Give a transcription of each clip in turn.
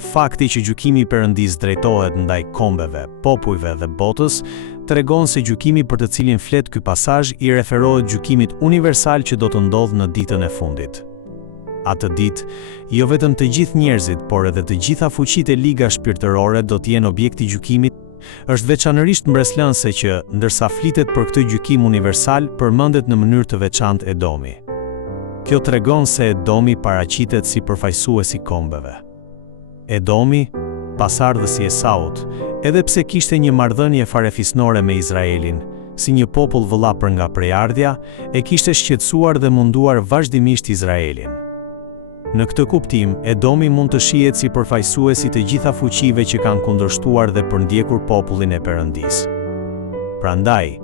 Fakti që gjykimi i Perëndis drejtohet ndaj kombeve, popujve dhe botës, tregon se gjykimi për të cilin flet ky pasazh i referohet gjykimit universal që do të ndodhë në ditën e fundit. Atë ditë, jo vetëm të gjithë njerëzit, por edhe të gjitha fuqitë e liga shpirtërore do të jenë objekti i gjykimit. Është veçanërisht mbreslënse që, ndërsa flitet për këtë gjykim universal, përmendet në mënyrë të veçantë Edomi. Kjo tregon se Edomi paraqitet si përfaqësues i kombeve. Edomi, pasardhësi i Esaut, edhe pse kishte një marrëdhënie farefisnore me Izraelin, si një popull vëllapër nga prejardhja, e kishte shqetësuar dhe munduar vazhdimisht Izraelin. Në këtë kuptim, Edomi mund të shihet si përfaqësuesi të gjitha fuqive që kanë kundërshtuar dhe përndjekur popullin e Perëndis. Prandaj,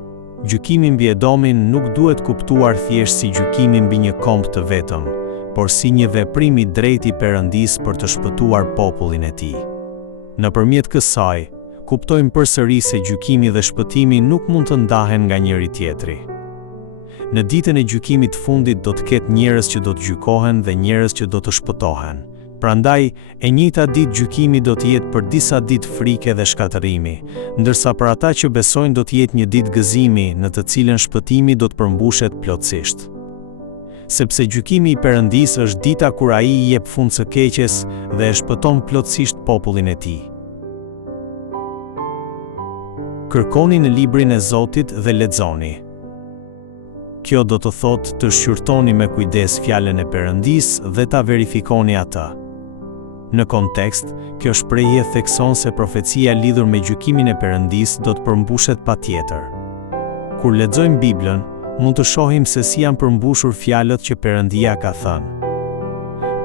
gjykimi mbi Edomin nuk duhet kuptuar thjesht si gjykimi mbi një komb të vetëm, por si një veprim i drejtë i Perëndis për të shpëtuar popullin e tij. Nëpërmjet kësaj, kuptojmë përsëri se gjykimi dhe shpëtimi nuk mund të ndahen nga njëri tjetri. Në ditën e gjykimit të fundit do të ketë njerëz që do të gjykohen dhe njerëz që do të shpëtohen. Prandaj, e njëjta ditë gjykimi do të jetë për disa ditë frike dhe shkatërrimi, ndërsa për ata që besojnë do të jetë një ditë gëzimi në të cilën shpëtimi do të përmbushet plotësisht. Sepse gjykimi i Perëndis është dita kur ai i jep fund së keqes dhe e shpëton plotësisht popullin e tij. Kërkoni në librin e Zotit dhe lexoni. Kjo do të thotë të shqyrtoni me kujdes fjalën e Perëndis dhe ta verifikoni atë. Në kontekst, kjo shprehje thekson se profecia lidhur me gjykimin e Perëndis do të përmbushet patjetër. Kur lexojmë Biblën, mund të shohim se si janë përmbushur fjalët që Perëndia ka thënë.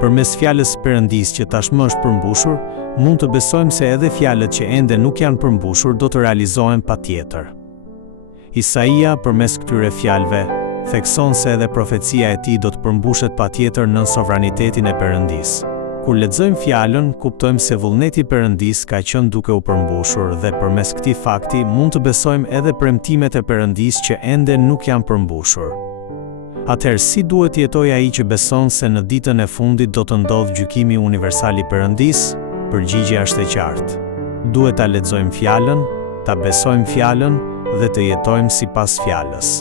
Përmes fjalës Perëndis që tashmë është përmbushur, mund të besojmë se edhe fjalët që ende nuk janë përmbushur do të realizohen patjetër. Isaia, përmes këtyre fjalëve, thekson se edhe profecia e tij do të përmbushet patjetër nën sovranitetin e Perëndis. Kur lexojmë fjalën, kuptojmë se vullneti i Perëndis ka qenë duke u përmbushur dhe përmes këtij fakti mund të besojmë edhe premtimet e Perëndis që ende nuk janë përmbushur. Atëherë si duhet jetojë ai që beson se në ditën e fundit do të ndodhë gjykimi universal i Perëndis? Përgjigjja është e qartë. Duhet ta lexojmë fjalën, ta besojmë fjalën dhe të jetojmë sipas fjalës.